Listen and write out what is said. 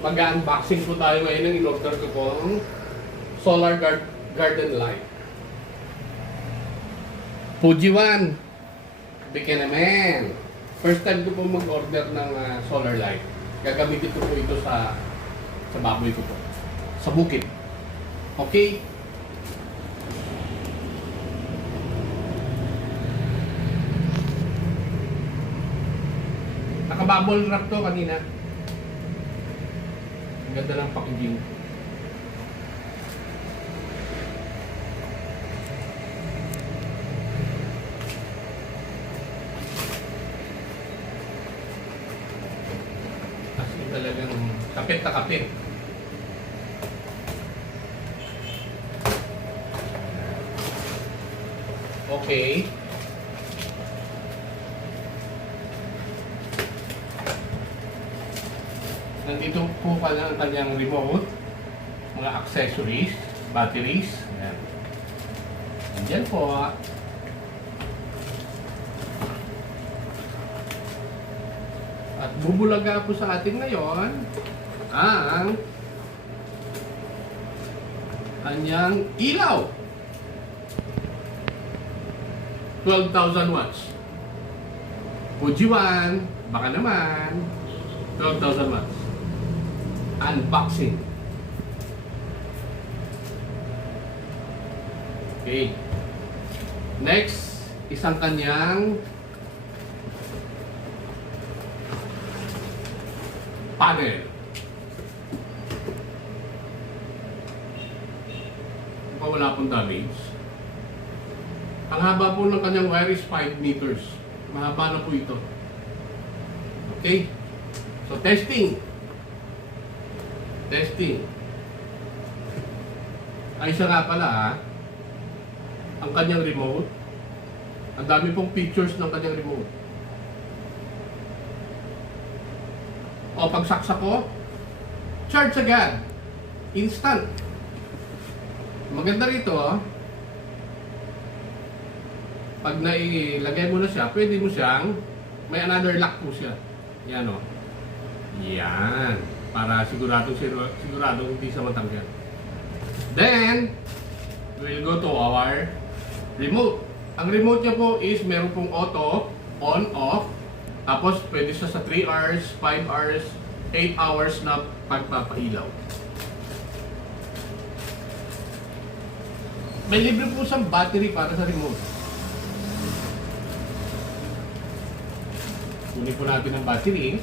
Mag-unboxing po tayo ngayon ng in-order ko pong solar garden light. Fujiwan. Bigyan naman. First time ko po mag-order ng solar light. Gagamitin ko po ito sa baboy ko po. Sa bukid. Okay? Naka-bubble wrap to kanina. Ang ganda ng packaging. Kasi talagang kapit na kapit. Okay. Nandito po pala ang kanyang remote, mga accessories, batteries. Ayan. Andyan po. At bubulaga po sa atin ngayon ang kanyang ilaw. 12,000 watts. Fujiwan, baka naman 12,000 watts. Unboxing. Okay. Next, isang kanyang panel. Wala pong damage. Ang haba po ng kanyang wire is 5 meters. Mahaba na po ito. Okay? So, testing. Testing. Ay, isa nga pala ang kanyang remote. Ang dami pong features ng kanyang remote. O, pag saksak ko, charge agad. Instant. Maganda rito, pag nailagay mo na siya, pwede mo siyang, may another lock po siya. Yan o. Yan. Para sigurado hindi siya matanggal. Then, we'll go to our remote. Ang remote niya po is meron pong auto, on, off. Tapos pwede siya sa 3 hours, 5 hours, 8 hours na pagpapailaw. May libre po siyang battery para sa remote. Kunin po natin ang battery.